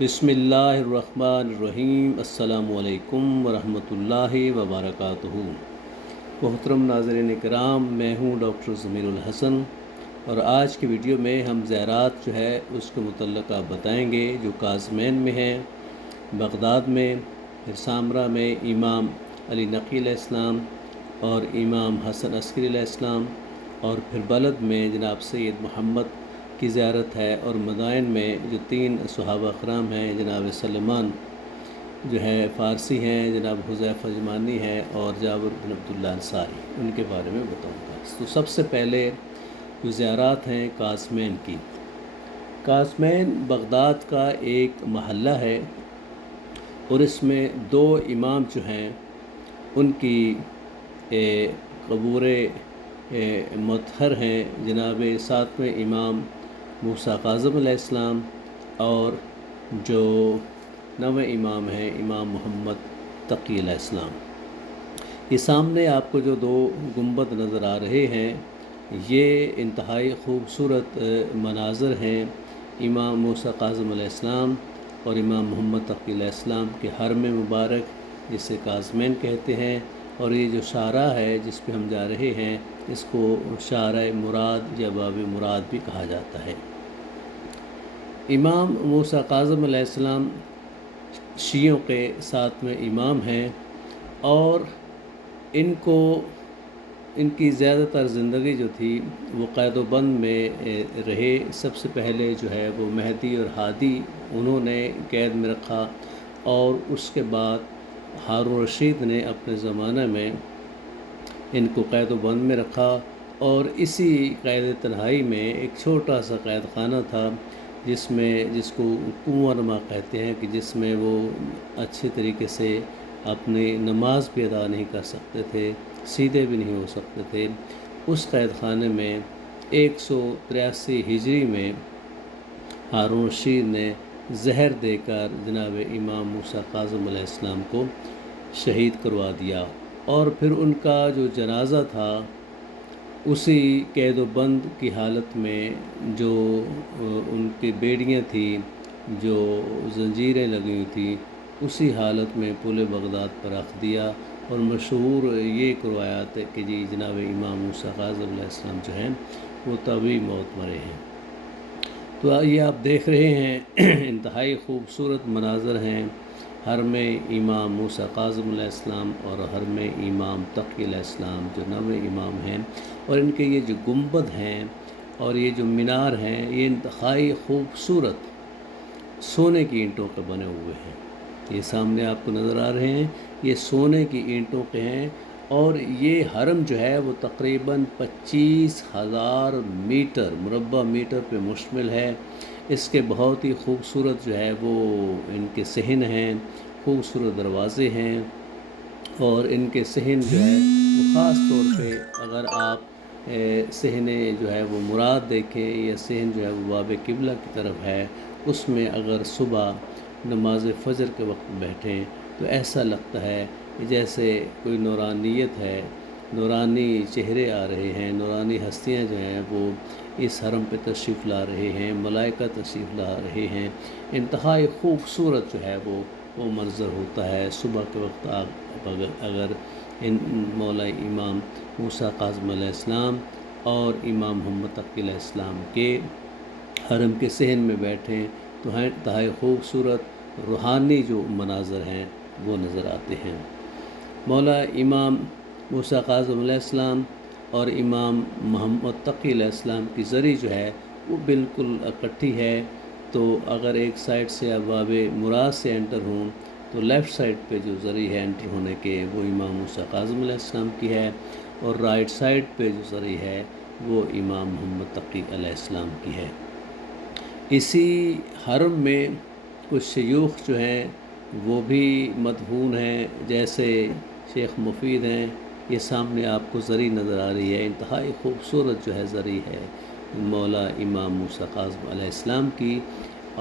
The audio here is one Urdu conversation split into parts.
بسم اللہ الرحمن الرحیم۔ السلام علیکم ورحمۃ اللہ وبرکاتہ۔ محترم ناظرین کرام، میں ہوں ڈاکٹر ضمیر الحسن، اور آج کی ویڈیو میں ہم زیارات جو ہے اس کے متعلق بتائیں گے جو قازمین میں ہیں، بغداد میں، پھر سامرہ میں امام علی نقی علیہ السلام اور امام حسن عسکری علیہ السلام، اور پھر بلد میں جناب سید محمد کی زیارت ہے، اور مدائن میں جو 3 صحابہ کرام ہیں، جناب سلمان جو ہے فارسی ہیں، جناب حذیفہ یمانی ہیں، اور جابر بن عبداللہ انصاری، ان کے بارے میں بتاؤں گا۔ تو سب سے پہلے جو زیارات ہیں قازمین کی۔ قازمین بغداد کا ایک محلہ ہے، اور اس میں 2 امام جو ہیں ان کی قبور مطہر ہیں، جناب 7ویں امام موسیٰ کاظم علیہ السلام، اور جو 9ویں امام ہیں امام محمد تقی علیہ السلام۔ یہ سامنے آپ کو جو 2 گنبد نظر آ رہے ہیں، یہ انتہائی خوبصورت مناظر ہیں امام موسیٰ کاظم علیہ السلام اور امام محمد تقی علیہ السلام کے حرم مبارک، جسے قازمین کہتے ہیں۔ اور یہ جو شارع ہے جس پہ ہم جا رہے ہیں، اس کو شارع مراد یا باب مراد بھی کہا جاتا ہے۔ امام موسیٰ کاظم علیہ السلام شیعوں کے 7ویں امام ہیں، اور ان کی زیادہ تر زندگی جو تھی وہ قید و بند میں رہے۔ سب سے پہلے جو ہے وہ مہدی اور ہادی انہوں نے قید میں رکھا، اور اس کے بعد ہارون رشید نے اپنے زمانہ میں ان کو قید و بند میں رکھا، اور اسی قید تنہائی میں ایک چھوٹا سا قید خانہ تھا جس کو کنواں نما کہتے ہیں، کہ جس میں وہ اچھے طریقے سے اپنی نماز بھی ادا نہیں کر سکتے تھے، سیدھے بھی نہیں ہو سکتے تھے۔ اس قید خانے میں 183 ہجری میں ہارون رشید نے زہر دے کر جناب امام موسیٰ کاظم علیہ السلام کو شہید کروا دیا، اور پھر ان کا جو جنازہ تھا اسی قید و بند کی حالت میں، جو ان کی بیڑیاں تھیں جو زنجیریں لگی ہوئی تھیں، اسی حالت میں پل بغداد پر رکھ دیا، اور مشہور یہ روایات ہے کہ جی جناب امام موسیٰ کاظم علیہ السلام جو ہیں وہ طبعی موت مرے ہیں۔ تو یہ آپ دیکھ رہے ہیں انتہائی خوبصورت مناظر ہیں حرم امام موسیٰ کاظم علیہ السلام اور حرم امام تقی علیہ السلام جو 9ویں امام ہیں، اور ان کے یہ جو گنبد ہیں اور یہ جو مینار ہیں، یہ انتہائی خوبصورت سونے کی اینٹوں کے بنے ہوئے ہیں۔ یہ سامنے آپ کو نظر آ رہے ہیں، یہ سونے کی اینٹوں کے ہیں، اور یہ حرم جو ہے وہ تقریباً 25,000 مربع میٹر پہ مشتمل ہے۔ اس کے بہت ہی خوبصورت جو ہے وہ ان کے صحن ہیں، خوبصورت دروازے ہیں، اور ان کے صحن جو ہے وہ خاص طور پہ اگر آپ صحن جو ہے وہ مراد دیکھیں، یا صحن جو ہے وہ باب قبلہ کی طرف ہے، اس میں اگر صبح نماز فجر کے وقت بیٹھیں تو ایسا لگتا ہے کہ جیسے کوئی نورانیت ہے، نورانی چہرے آ رہے ہیں، نورانی ہستیاں جو ہیں وہ اس حرم پہ تشریف لا رہے ہیں، ملائکہ تشریف لا رہے ہیں۔ انتہائی خوبصورت جو ہے وہ منظر ہوتا ہے صبح کے وقت۔ آپ اگر ان مولا امام موسیٰ کاظم علیہ السلام اور امام محمد تقی علیہ السلام کے حرم کے صحن میں بیٹھیں تو انتہائی خوبصورت روحانی جو مناظر ہیں وہ نظر آتے ہیں۔ مولا امام موسیٰ کاظم علیہ السلام اور امام محمد تقی علیہ السلام کی زری جو ہے وہ بالکل اکٹھی ہے، تو اگر ایک سائڈ سے اب باب مراد سے انٹر ہوں تو لیفٹ سائڈ پہ جو زری ہے انٹر ہونے کے وہ امام موسیٰ کاظم علیہ السلام کی ہے، اور رائٹ سائڈ پہ جو زری ہے وہ امام محمد تقی علیہ السلام کی ہے۔ اسی حرم میں کچھ شیوخ جو ہیں وہ بھی مدفون ہیں، جیسے شیخ مفید ہیں۔ یہ سامنے آپ کو زری نظر آ رہی ہے، انتہائی خوبصورت جو ہے زری ہے مولا امام موسیٰ کاظم علیہ السلام کی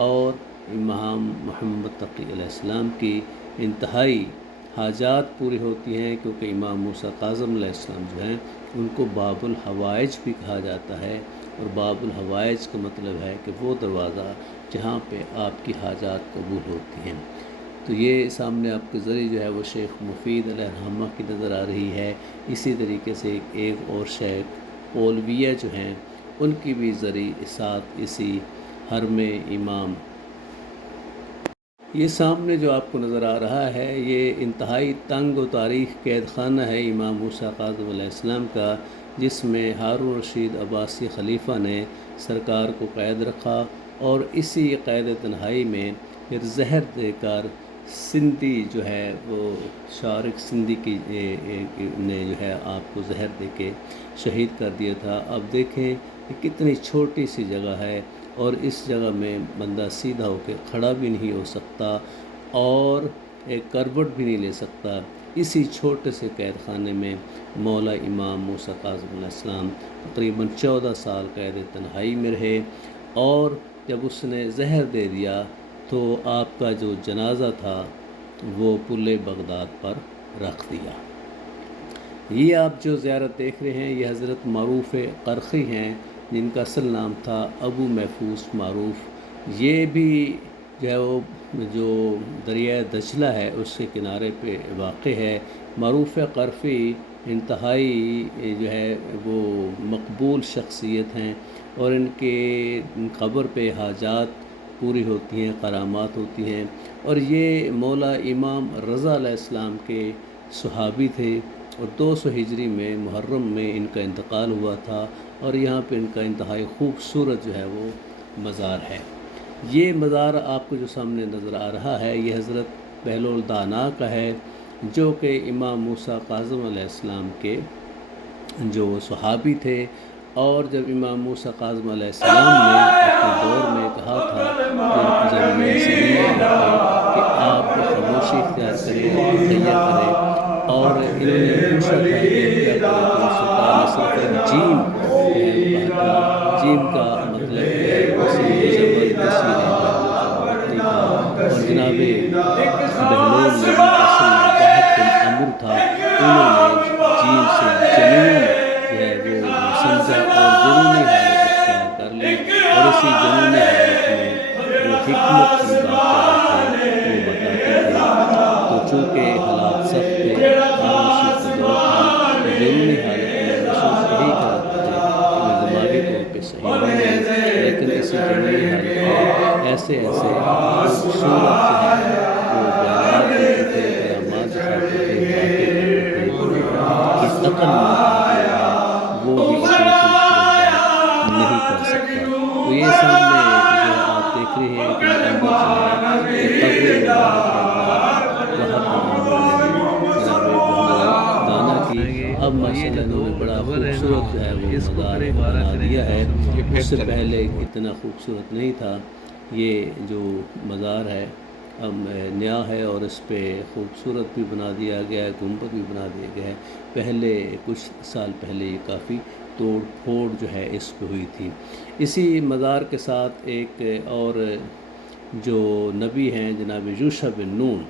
اور امام محمد تقی علیہ السلام کی۔ انتہائی حاجات پوری ہوتی ہیں، کیونکہ امام موسیٰ کاظم علیہ السلام جو ہیں ان کو باب الحوائج بھی کہا جاتا ہے، اور باب الحوائج کا مطلب ہے کہ وہ دروازہ جہاں پہ آپ کی حاجات قبول ہوتی ہیں۔ تو یہ سامنے آپ کے ذریعے جو ہے وہ شیخ مفید علیہ الرحمہ کی نظر آ رہی ہے۔ اسی طریقے سے ایک اور شیخ اولویہ جو ہیں ان کی بھی ذریعے ساتھ اسی حرم امام۔ یہ سامنے جو آپ کو نظر آ رہا ہے یہ انتہائی تنگ و تاریخ قید خانہ ہے امام موسیٰ کاظم علیہ السلام کا، جس میں ہارون رشید عباسی خلیفہ نے سرکار کو قید رکھا، اور اسی قید تنہائی میں پھر زہر دے کر سندھی جو ہے وہ شارق سندھی کی نے جو ہے آپ کو زہر دے کے شہید کر دیا تھا۔ اب دیکھیں کہ کتنی چھوٹی سی جگہ ہے، اور اس جگہ میں بندہ سیدھا ہو کے کھڑا بھی نہیں ہو سکتا اور ایک کروٹ بھی نہیں لے سکتا۔ اسی چھوٹے سے قید خانے میں مولا امام موسیٰ کاظم علیہ السلام تقریباً 14 سال قید تنہائی میں رہے، اور جب اس نے زہر دے دیا تو آپ کا جو جنازہ تھا وہ پل بغداد پر رکھ دیا۔ یہ آپ جو زیارت دیکھ رہے ہیں یہ حضرت معروف قرخی ہیں، جن کا اصل نام تھا ابو محفوظ معروف۔ یہ بھی جو ہے وہ جو دریائے دجلہ ہے اس کے کنارے پہ واقع ہے۔ معروف قرخی انتہائی جو ہے وہ مقبول شخصیت ہیں، اور ان کے قبر پہ حاجات پوری ہوتی ہیں، کرامات ہوتی ہیں، اور یہ مولا امام رضا علیہ السلام کے صحابی تھے، اور 200 ہجری میں محرم میں ان کا انتقال ہوا تھا، اور یہاں پہ ان کا انتہائی خوبصورت جو ہے وہ مزار ہے۔ یہ مزار آپ کو جو سامنے نظر آ رہا ہے یہ حضرت بہلول دانا کا ہے، جو کہ امام موسیٰ کاظم علیہ السلام کے جو صحابی تھے، اور جب امام موسیٰ کاظم علیہ السلام نے اپنے دور میں کہا تھا کہ جب میں سمجھ کہ آپ خاموشی اختیار کریں، تیّہ کریں، اور انہوں نے پوچھا تھا کہ کیا کریں، تو سلطان نے صرف جیم کہا تھا۔ جیم کا مطلب ہے وسیع زبر وسیع ہے اور جناب بہلول نے جن کا اصل نام واحد بن عمرو تھا، انہوں نے جیم سے جنون جو ہے وہ سمجھا اور جنونی حالت اختیار کر لی، اور اسی جنونی حالت میں وہ حکمت کی بات کر رہے تھے، وہ بتاتے تھے۔ تو چونکہ حالات سخت تھے، ہارون رشید کا دور تھا، تو جنونی حالت میں محسوس یہی کرتے تھے کہ میں دماغی طور پہ صحیح نہیں ہوں، لیکن اسی جنونی حالت میں ایسے خوبصورت جو ہے وہ بیانات دیتے تھے، کرامات دکھاتے تھے، باتیں کرتے تھے کہ عقل مند آدمی وہ بھی اتنی خوبصورت بات نہیں کر سکتا۔ تو یہ سامنے جو آپ دیکھ رہے ہیں کہ اندر جو ہے یہ قبر مبارک ہے جناب وحد بن عمرو جناب بہلول دانا کی۔ اب ماشاءاللہ انہوں نے بڑا خوبصورت جو ہے وہ مزار بنا دیا ہے، اس سے پہلے اتنا خوبصورت نہیں تھا۔ یہ جو مزار ہے اب نیا ہے، اور اس پہ خوبصورت بھی بنا دیا گیا ہے، گنبد بھی بنا دیا گیا ہے۔ پہلے کچھ سال پہلے یہ کافی توڑ پھوڑ جو ہے اس پہ ہوئی تھی۔ اسی مزار کے ساتھ ایک اور جو نبی ہیں جناب یوشع بن نون،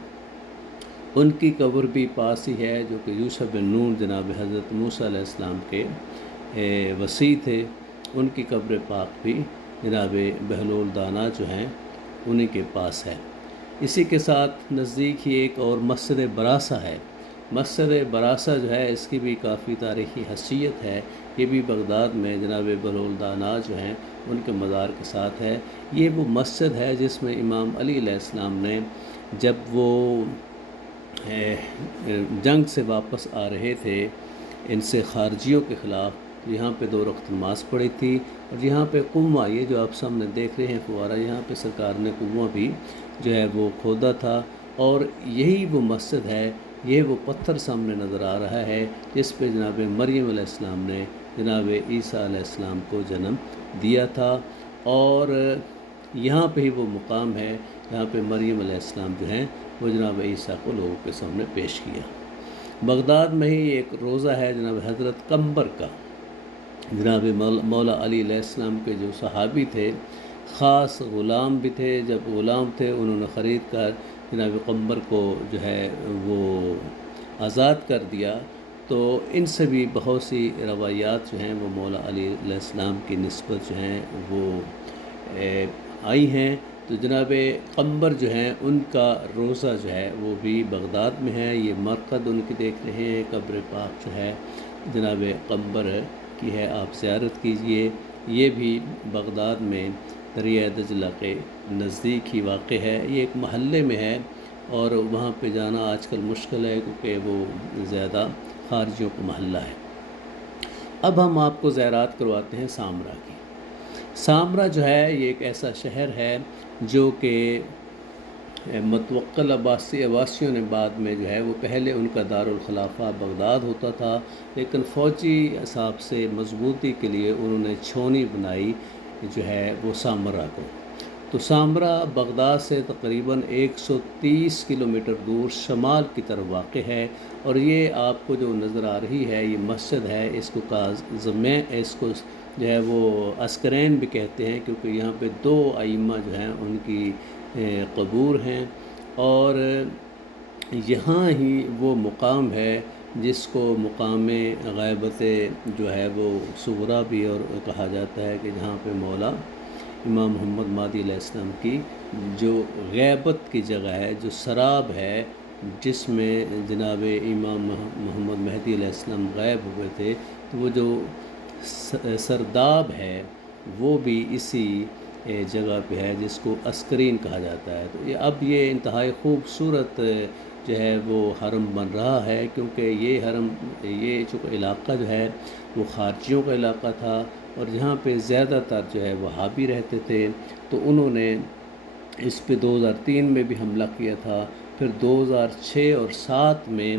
ان کی قبر بھی پاس ہی ہے، جو کہ یوشع بن نون جناب حضرت موسیٰ علیہ السلام کے وصی تھے۔ ان کی قبر پاک بھی جناب بہلول دانا جو ہیں انہی کے پاس ہے۔ اسی کے ساتھ نزدیک ہی ایک اور مسجد براسہ ہے۔ مسجد براسہ جو ہے اس کی بھی کافی تاریخی حیثیت ہے، یہ بھی بغداد میں جناب بہلول دانا جو ہیں ان کے مزار کے ساتھ ہے۔ یہ وہ مسجد ہے جس میں امام علی علیہ السلام نے جب وہ جنگ سے واپس آ رہے تھے ان سے خارجیوں کے خلاف، یہاں پہ 2 رکعت نماز پڑھی تھی، اور یہاں پہ کنواں، یہ جو آپ سامنے دیکھ رہے ہیں فوارہ، یہاں پہ سرکار نے کنواں بھی جو ہے وہ کھودا تھا، اور یہی وہ مسجد ہے۔ یہ وہ پتھر سامنے نظر آ رہا ہے جس پہ جناب مریم علیہ السلام نے جناب عیسیٰ علیہ السلام کو جنم دیا تھا، اور یہاں پہ ہی وہ مقام ہے جہاں پہ مریم علیہ السلام جو ہیں وہ جناب عیسیٰ کو لوگوں کے سامنے پیش کیا۔ بغداد میں ہی ایک روضہ ہے جناب حضرت قمبر کا، جناب مولا علی علیہ السلام کے جو صحابی تھے، خاص غلام بھی تھے، جب غلام تھے انہوں نے خرید کر جناب قمبر کو جو ہے وہ آزاد کر دیا، تو ان سے بھی بہت سی روایات جو ہیں وہ مولا علی علیہ السلام کی نسبت جو ہیں وہ آئی ہیں۔ تو جناب قمبر جو ہیں ان کا روضہ جو ہے وہ بھی بغداد میں ہے، یہ مرقد ان کی دیکھ رہے ہیں، قبر پاک جو ہے جناب قمبر کی ہے، آپ زیارت کیجئے۔ یہ بھی بغداد میں دریائے دجلہ کے نزدیک ہی واقع ہے، یہ ایک محلے میں ہے اور وہاں پہ جانا آج کل مشکل ہے کیونکہ وہ زیادہ خارجیوں کا محلہ ہے۔ اب ہم آپ کو زیارات کرواتے ہیں سامرا کی۔ سامرا جو ہے یہ ایک ایسا شہر ہے جو کہ متوکل عباسیوں نے بعد میں جو ہے وہ پہلے ان کا دارالخلافہ بغداد ہوتا تھا، لیکن فوجی حساب سے مضبوطی کے لیے انہوں نے چھونی بنائی جو ہے وہ سامرا کو۔ تو سامرا بغداد سے تقریباً 130 کلومیٹر دور شمال کی طرف واقع ہے، اور یہ آپ کو جو نظر آ رہی ہے یہ مسجد ہے، اس کو اس کو جو ہے وہ عسکرین بھی کہتے ہیں کیونکہ یہاں پہ 2 ائمہ جو ہیں ان کی قبور ہیں، اور یہاں ہی وہ مقام ہے جس کو مقام غیبت جو ہے وہ صغریٰ بھی اور کہا جاتا ہے، کہ جہاں پہ مولا امام محمد مہدی علیہ السلام کی جو غیبت کی جگہ ہے، جو سراب ہے جس میں جناب امام محمد مہدی علیہ السلام غائب ہوئے تھے، تو وہ جو سرداب ہے وہ بھی اسی جگہ پہ ہے جس کو عسکرین کہا جاتا ہے۔ تو اب یہ انتہائی خوبصورت جو ہے وہ حرم بن رہا ہے، کیونکہ یہ جو علاقہ جو ہے وہ خارجیوں کا علاقہ تھا، اور جہاں پہ زیادہ تر جو ہے وہابی رہتے تھے، تو انہوں نے اس پہ 2003 میں بھی حملہ کیا تھا، پھر 2006 اور 2007 میں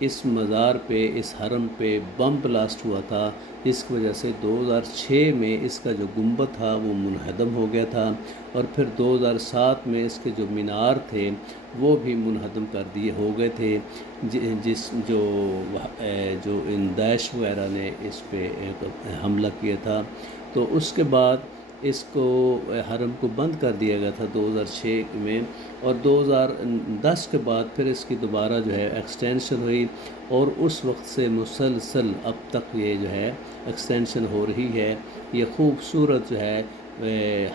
اس مزار پہ، اس حرم پہ بم بلاسٹ ہوا تھا، جس کی وجہ سے 2006 میں اس کا جو گنبد تھا وہ منہدم ہو گیا تھا، اور پھر 2007 میں اس کے جو مینار تھے وہ بھی منہدم کر دیے ہو گئے تھے، جو ان داعش وغیرہ نے اس پہ حملہ کیا تھا۔ تو اس کے بعد اس کو حرم کو بند کر دیا گیا تھا 2006 میں، اور 2010 کے بعد پھر اس کی دوبارہ جو ہے ایکسٹینشن ہوئی، اور اس وقت سے مسلسل اب تک یہ جو ہے ایکسٹینشن ہو رہی ہے۔ یہ خوبصورت جو ہے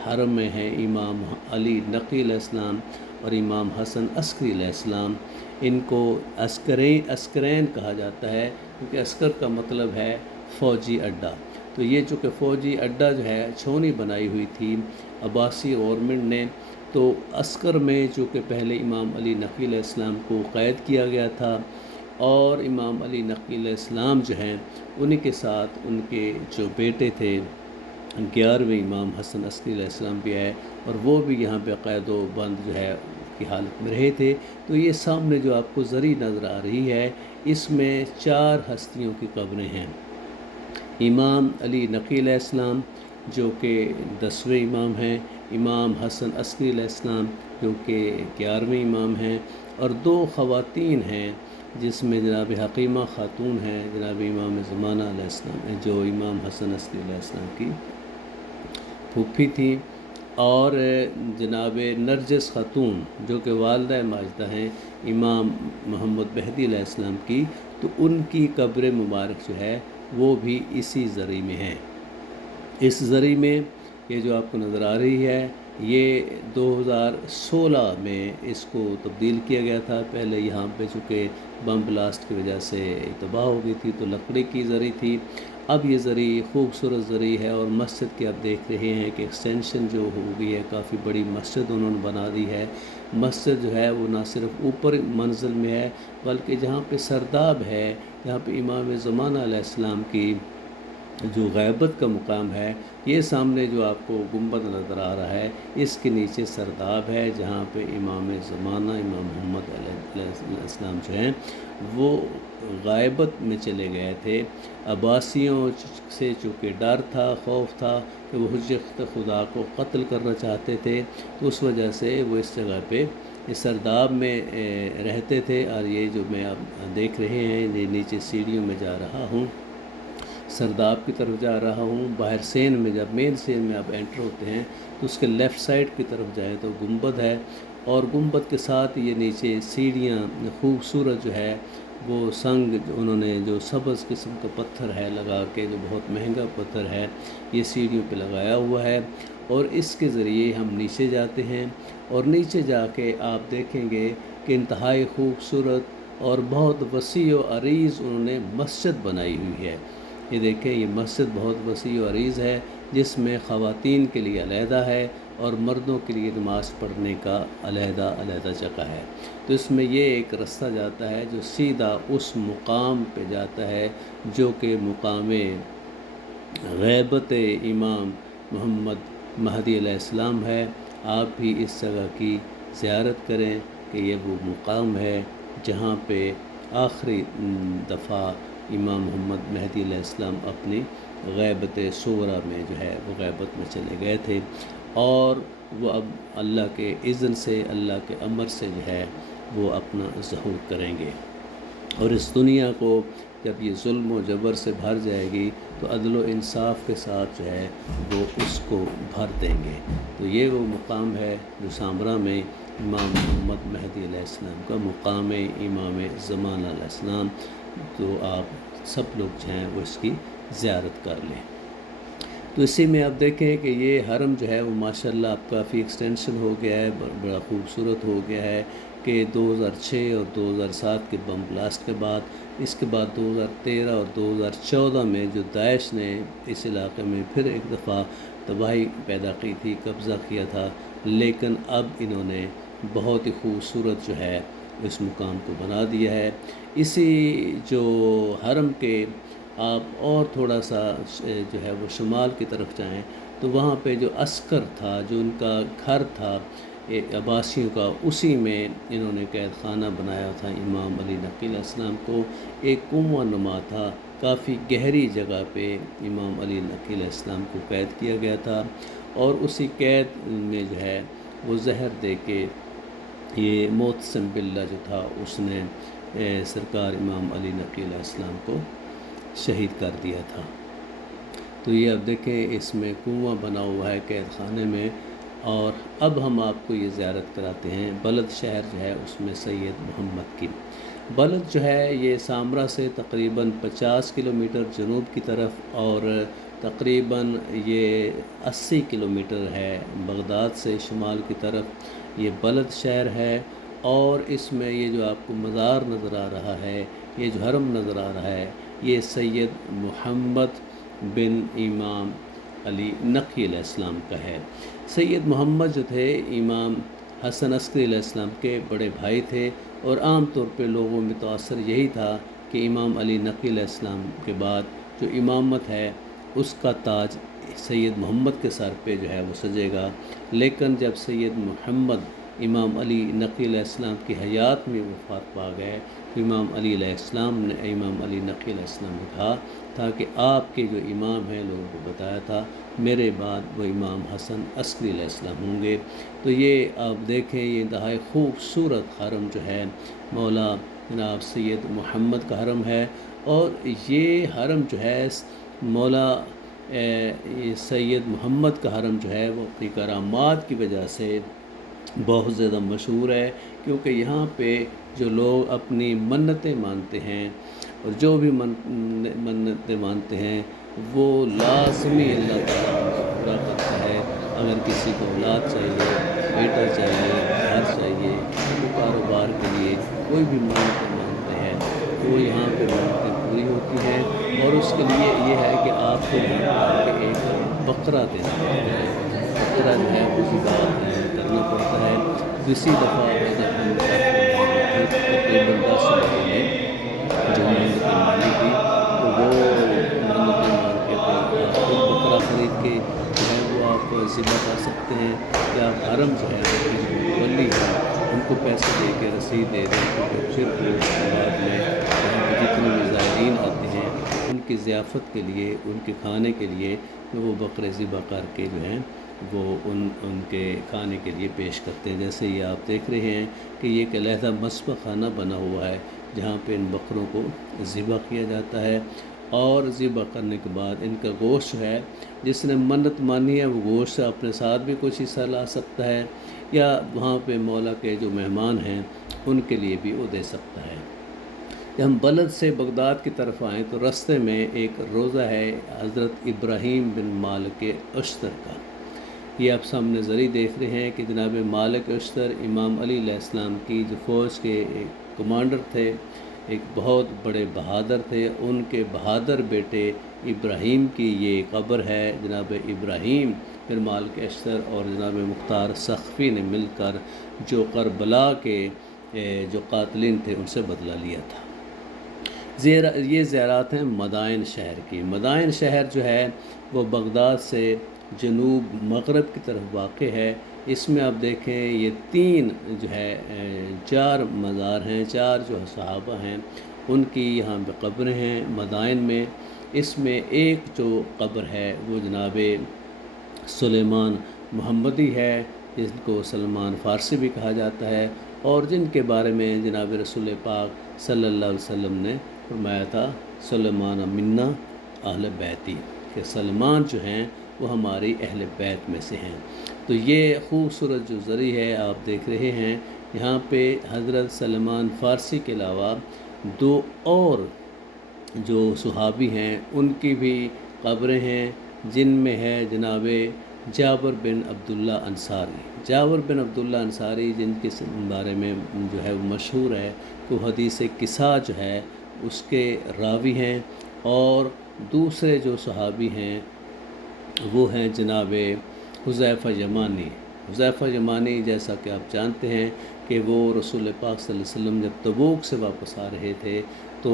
حرم میں ہے امام علی نقی علیہ السلام اور امام حسن عسکری علیہ السلام۔ ان کو عسکرین کہا جاتا ہے، کیونکہ عسکر کا مطلب ہے فوجی اڈا۔ تو یہ چونکہ فوجی اڈا جو ہے چھونی بنائی ہوئی تھی عباسی گورنمنٹ نے، تو عسکر میں چونکہ پہلے امام علی نقی علیہ السلام کو قید کیا گیا تھا، اور امام علی نقی علیہ السلام جو ہیں انہی کے ساتھ ان کے جو بیٹے تھے 11ویں امام حسن عسکری علیہ السلام بھی آئے، اور وہ بھی یہاں پہ قید و بند جو ہے کی حالت میں رہے تھے۔ تو یہ سامنے جو آپ کو زری نظر آ رہی ہے، اس میں 4 ہستیوں کی قبریں ہیں۔ امام علی نقی علیہ السلام جو کہ 10ویں امام ہیں، امام حسن عسکری علیہ السلام جو کہ 11ویں امام ہیں، اور 2 خواتین ہیں جس میں جناب حکیمہ خاتون ہیں، جناب امام زمانہ علیہ السلام جو امام حسن عسکری علیہ السلام کی پھوپھی تھیں، اور جناب نرجس خاتون جو کہ والدہ ماجدہ ہیں امام محمد مہدی علیہ السلام کی، تو ان کی قبر مبارک جو ہے وہ بھی اسی زری میں ہے۔ اس زری میں یہ جو آپ کو نظر آ رہی ہے، یہ 2016 میں اس کو تبدیل کیا گیا تھا۔ پہلے یہاں پہ چونکہ بم بلاسٹ کی وجہ سے تباہ ہو گئی تھی، تو لکڑی کی زری تھی، اب یہ زری خوبصورت زری ہے، اور مسجد کے آپ دیکھ رہے ہیں کہ ایکسٹینشن جو ہو گئی ہے، کافی بڑی مسجد انہوں نے بنا دی ہے۔ مسجد جو ہے وہ نہ صرف اوپر منزل میں ہے، بلکہ جہاں پہ سرداب ہے، جہاں پہ امام زمانہ علیہ السلام کی جو غیبت کا مقام ہے، یہ سامنے جو آپ کو گنبد نظر آ رہا ہے، اس کے نیچے سرداب ہے، جہاں پہ امام زمانہ امام محمد علیہ السلام جو ہیں وہ غیبت میں چلے گئے تھے۔ عباسیوں سے چونکہ ڈر تھا، خوف تھا کہ وہ حجت خدا کو قتل کرنا چاہتے تھے، تو اس وجہ سے وہ اس جگہ پہ اس سرداب میں رہتے تھے۔ اور یہ جو میں آپ دیکھ رہے ہیں، یہ نیچے سیڑھیوں میں جا رہا ہوں، سرداب کی طرف جا رہا ہوں۔ باہر سین میں جب مین سین میں آپ انٹر ہوتے ہیں تو اس کے لیفٹ سائڈ کی طرف جائیں تو گنبد ہے، اور گنبد کے ساتھ یہ نیچے سیڑھیاں خوبصورت جو ہے وہ سنگ جو انہوں نے جو سبز قسم کا پتھر ہے لگا کے، جو بہت مہنگا پتھر ہے، یہ سیڑھیوں پہ لگایا ہوا ہے، اور اس کے ذریعے ہم نیچے جاتے ہیں، اور نیچے جا کے آپ دیکھیں گے کہ انتہائی خوبصورت اور بہت وسیع و عریض انہوں نے مسجد بنائی ہوئی ہے۔ یہ دیکھیں، یہ مسجد بہت وسیع و عریض ہے، جس میں خواتین کے لیے علیحدہ ہے اور مردوں کے لیے نماز پڑھنے کا علیحدہ جگہ ہے۔ تو اس میں یہ ایک رستہ جاتا ہے جو سیدھا اس مقام پہ جاتا ہے جو کہ مقام غیبت امام محمد مہدی علیہ السلام ہے۔ آپ بھی اس جگہ کی زیارت کریں کہ یہ وہ مقام ہے جہاں پہ آخری دفعہ امام محمد مہدی علیہ السلام اپنی غیبت صغریٰ میں جو ہے وہ غیبت میں چلے گئے تھے، اور وہ اب اللہ کے اذن سے، اللہ کے امر سے جو ہے وہ اپنا ظہور کریں گے، اور اس دنیا کو جب یہ ظلم و جبر سے بھر جائے گی تو عدل و انصاف کے ساتھ جو ہے وہ اس کو بھر دیں گے۔ تو یہ وہ مقام ہے جو سامرا میں امام محمد مہدی علیہ السلام کا مقام امام زمانہ علیہ السلام۔ تو آپ سب لوگ جو ہیں وہ اس کی زیارت کر لیں۔ تو اسی میں آپ دیکھیں کہ یہ حرم جو ہے وہ ماشاءاللہ اب کافی ایکسٹینشن ہو گیا ہے، بڑا خوبصورت ہو گیا ہے کہ 2006 اور 2007 کے بم بلاسٹ کے بعد، اس کے بعد 2013 اور 2014 میں جو داعش نے اس علاقے میں پھر ایک دفعہ تباہی پیدا کی تھی، قبضہ کیا تھا، لیکن اب انہوں نے بہت ہی خوبصورت جو ہے اس مقام کو بنا دیا ہے۔ اسی جو حرم کے آپ اور تھوڑا سا جو ہے وہ شمال کی طرف جائیں تو وہاں پہ جو عسکر تھا، جو ان کا گھر تھا عباسیوں کا، اسی میں انہوں نے قید خانہ بنایا تھا امام علی نقی علیہ السلام کو۔ ایک کنواں نما تھا، کافی گہری جگہ پہ امام علی نقی علیہ السلام کو قید کیا گیا تھا، اور اسی قید میں جو ہے وہ زہر دے کے یہ معتصم باللہ جو تھا اس نے سرکار امام علی نقی علیہ السلام کو شہید کر دیا تھا۔ تو یہ اب دیکھیں اس میں کنواں بنا ہوا ہے قید خانے میں، اور اب ہم آپ کو یہ زیارت کراتے ہیں بلد شہر جو ہے اس میں سید محمد کی۔ بلد جو ہے یہ سامرا سے تقریباً 50 کلومیٹر جنوب کی طرف، اور تقریباً یہ 80 کلومیٹر ہے بغداد سے شمال کی طرف یہ بلد شہر ہے۔ اور اس میں یہ جو آپ کو مزار نظر آ رہا ہے، یہ جو حرم نظر آ رہا ہے، یہ سید محمد بن امام علی نقی علیہ السلام کا ہے۔ سید محمد جو تھے امام حسن عسکری علیہ السلام کے بڑے بھائی تھے، اور عام طور پہ لوگوں میں تاثر یہی تھا کہ امام علی نقی علیہ السلام کے بعد جو امامت ہے اس کا تاج سید محمد کے سر پہ جو ہے وہ سجے گا، لیکن جب سید محمد امام علی نقی علیہ السلام کی حیات میں وفات پا گئے تو امام علی علیہ السلام نے، امام علی نقی علیہ السلام نے کہا تھا کہ آپ کے جو امام ہیں، لوگوں کو بتایا تھا میرے بعد وہ امام حسن عسکری علیہ السلام ہوں گے۔ تو یہ آپ دیکھیں، یہ انتہائی خوبصورت حرم جو ہے مولا جناب سید محمد کا حرم ہے، اور یہ حرم جو ہے مولا سید محمد کا حرم جو ہے وہ اپنی کرامات کی وجہ سے بہت زیادہ مشہور ہے، کیونکہ یہاں پہ جو لوگ اپنی منتیں مانتے ہیں اور جو بھی منتیں مانتے ہیں وہ لازمی اللہ تعالیٰ ان کو پورا کرتا ہے۔ اگر کسی کو اولاد چاہیے، بیٹا چاہیے، گھر چاہیے، تو کاروبار کے لیے کوئی بھی منتیں مانتے ہیں تو وہ یہاں پہ منتیں پوری ہوتی ہیں، اور اس کے لیے یہ ہے کہ آپ کو یہاں پہ آ کے ایک بکرا دینا پڑتا ہے، بکرا جو ہے وہ ذبح کرنا پڑتا ہے۔ اسی دفعہ جب ہم تقریباً 10 لوگوں نے جو منتیں مانی تھی تو وہ منتیں مان کے پھر آپ خود بکرا خرید کے جو ہے وہ آپ ذبح کر سکتے ہیں، یا آپ حرم جو ہے وہ جو متولی ہے ان کو پیسے دے کے رسید دے دیں، کیونکہ پھر وہ بعد میں یہاں پہ جتنے بھی زائرین آتے ہیں ان کی ضیافت کے لیے، ان کے کھانے کے لیے وہ بکرے ذبح کر کے جو ہیں وہ ان کے کھانے کے لیے پیش کرتے ہیں۔ جیسے یہ آپ دیکھ رہے ہیں کہ یہ ایک علیحدہ مصباح خانہ بنا ہوا ہے جہاں پہ ان بکروں کو ذبح کیا جاتا ہے، اور ذبح کرنے کے بعد ان کا گوشت ہے، جس نے منت مانی ہے وہ گوشت اپنے ساتھ بھی کچھ حصہ لا سکتا ہے، یا وہاں پہ مولا کے جو مہمان ہیں ان کے لیے بھی وہ دے سکتا ہے۔ جب ہم بلد سے بغداد کی طرف آئیں تو رستے میں ایک روضہ ہے حضرت ابراہیم بن مالک اشتر کا۔ یہ آپ سامنے زری دیکھ رہے ہیں کہ جناب مالک اشتر امام علی علیہ السلام کی جو فوج کے ایک کمانڈر تھے، ایک بہت بڑے بہادر تھے، ان کے بہادر بیٹے ابراہیم کی یہ قبر ہے۔ جناب ابراہیم بن مالک اشتر اور جناب مختار سقفی نے مل کر جو کربلا کے جو قاتلین تھے ان سے بدلہ لیا تھا۔ یہ زیارات ہیں مدائن شہر کی۔ مدائن شہر جو ہے وہ بغداد سے جنوب مغرب کی طرف واقع ہے۔ اس میں آپ دیکھیں یہ 3 جو ہے 4 مزار ہیں، 4 جو صحابہ ہیں ان کی یہاں پہ قبریں ہیں مدائن میں۔ اس میں ایک جو قبر ہے وہ جناب سلیمان محمدی ہے، جن کو سلمان فارسی بھی کہا جاتا ہے، اور جن کے بارے میں جناب رسول پاک صلی اللہ علیہ وسلم نے فرمایا تھا سلیمان منا اہل بیتی، کہ سلمان جو ہیں وہ ہماری اہل بیت میں سے ہیں۔ تو یہ خوبصورت جو زری ہے آپ دیکھ رہے ہیں، یہاں پہ حضرت سلمان فارسی کے علاوہ 2 اور جو صحابی ہیں ان کی بھی قبریں ہیں، جن میں ہے جناب جابر بن عبداللہ انصاری۔ جابر بن عبداللہ انصاری جن کے بارے میں جو ہے وہ مشہور ہے کہ وہ حدیث قصہ جو ہے اس کے راوی ہیں، اور دوسرے جو صحابی ہیں وہ ہیں جناب حذیفہ یمانی۔ حذیفہ یمانی جیسا کہ آپ جانتے ہیں کہ وہ رسول پاک صلی اللہ علیہ وسلم جب تبوک سے واپس آ رہے تھے تو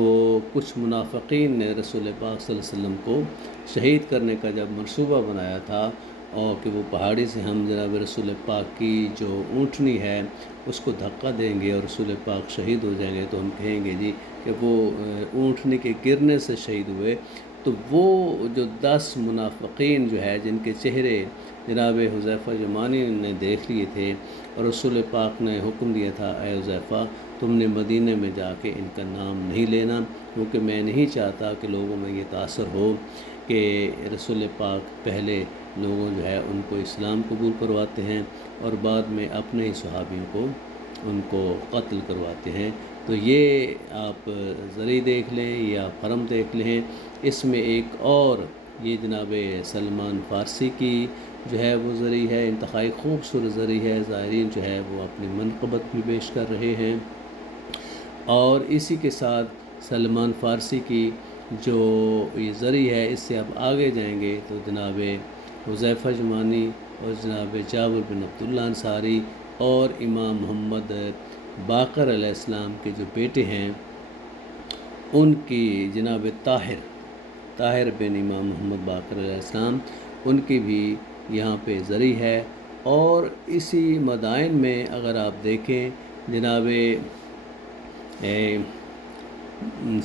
کچھ منافقین نے رسول پاک صلی اللہ علیہ وسلم کو شہید کرنے کا جب منصوبہ بنایا تھا، اور کہ وہ پہاڑی سے ہم جناب رسول پاک کی جو اونٹنی ہے اس کو دھکا دیں گے اور رسول پاک شہید ہو جائیں گے، تو ہم کہیں گے جی کہ وہ اونٹنی کے گرنے سے شہید ہوئے۔ تو وہ جو 10 منافقین جو ہے جن کے چہرے جناب حذیفہ یمانی نے دیکھ لیے تھے، اور رسول پاک نے حکم دیا تھا اے حذیفہ تم نے مدینہ میں جا کے ان کا نام نہیں لینا، کیونکہ میں نہیں چاہتا کہ لوگوں میں یہ تاثر ہو کہ رسول پاک پہلے لوگوں جو ہے ان کو اسلام قبول کرواتے ہیں اور بعد میں اپنے ہی صحابیوں کو ان کو قتل کرواتے ہیں۔ تو یہ آپ زری دیکھ لیں، یہ آپ حرم دیکھ لیں۔ اس میں ایک اور یہ جناب سلمان فارسی کی جو ہے وہ زری ہے، انتہائی خوبصورت زری ہے، زائرین جو ہے وہ اپنی منقبت بھی پیش کر رہے ہیں۔ اور اسی کے ساتھ سلمان فارسی کی جو یہ زری ہے، اس سے آپ آگے جائیں گے تو جناب حذیفہ یمانی اور جناب جابر بن عبداللہ انصاری اور امام محمد باقر علیہ السلام کے جو بیٹے ہیں ان کی جناب طاہر بن امام محمد باقر علیہ السلام، ان کی بھی یہاں پہ زری ہے۔ اور اسی مدائن میں اگر آپ دیکھیں جناب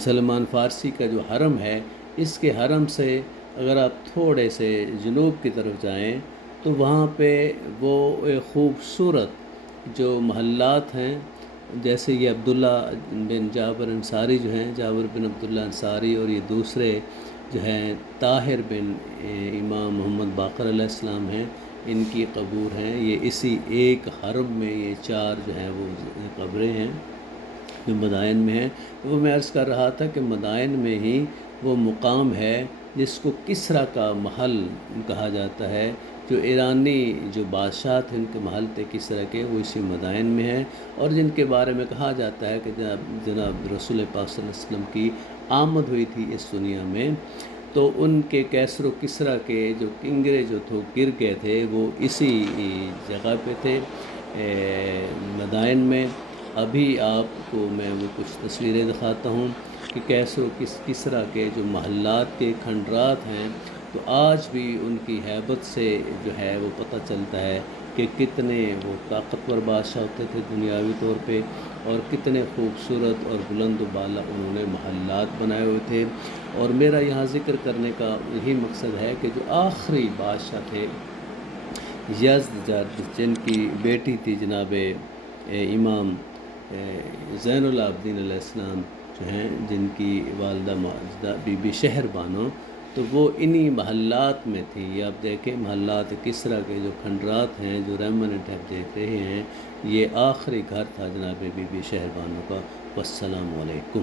سلمان فارسی کا جو حرم ہے، اس کے حرم سے اگر آپ تھوڑے سے جنوب کی طرف جائیں تو وہاں پہ وہ ایک خوبصورت جو محلات ہیں، جیسے یہ عبداللہ بن جابر انصاری جو ہیں، جابر بن عبداللہ انصاری، اور یہ دوسرے جو ہیں طاہر بن امام محمد باقر علیہ السلام ہیں، ان کی قبور ہیں۔ یہ اسی ایک حرم میں یہ 4 جو ہیں وہ قبریں ہیں جو مدائن میں ہیں۔ وہ میں عرض کر رہا تھا کہ مدائن میں ہی وہ مقام ہے جس کو کسریٰ کا محل کہا جاتا ہے، جو ایرانی جو بادشاہ تھے ان کے محل تھے کسریٰ کے، وہ اسی مدائن میں ہیں، اور جن کے بارے میں کہا جاتا ہے کہ جناب رسول پاک صلی اللہ علیہ وسلم کی آمد ہوئی تھی اس دنیا میں، تو ان کے کیسر و کسریٰ کے جو کنگرے جو گر گئے تھے وہ اسی جگہ پہ تھے مدائن میں۔ ابھی آپ کو میں وہ کچھ تصویریں دکھاتا ہوں کہ کیسر و کسریٰ کے جو محلات کے کھنڈرات ہیں، تو آج بھی ان کی ہیبت سے جو ہے وہ پتہ چلتا ہے کہ کتنے وہ طاقتور بادشاہ ہوتے تھے دنیاوی طور پہ، اور کتنے خوبصورت اور بلند و بالا انہوں نے محلات بنائے ہوئے تھے۔ اور میرا یہاں ذکر کرنے کا یہی مقصد ہے کہ جو آخری بادشاہ تھے یزدجرد، جن کی بیٹی تھی جناب امام زین العابدین علیہ السلام جو ہیں، جن کی والدہ ماجدہ بی بی شہر بانو، تو وہ انہی محلات میں تھی۔ یہ آپ دیکھیں محلات کسریٰ کے جو کھنڈرات ہیں جو ریمننٹ آپ دیکھ رہے ہیں، یہ آخری گھر تھا جناب بی بی شہر بانو کا۔ والسلام علیکم۔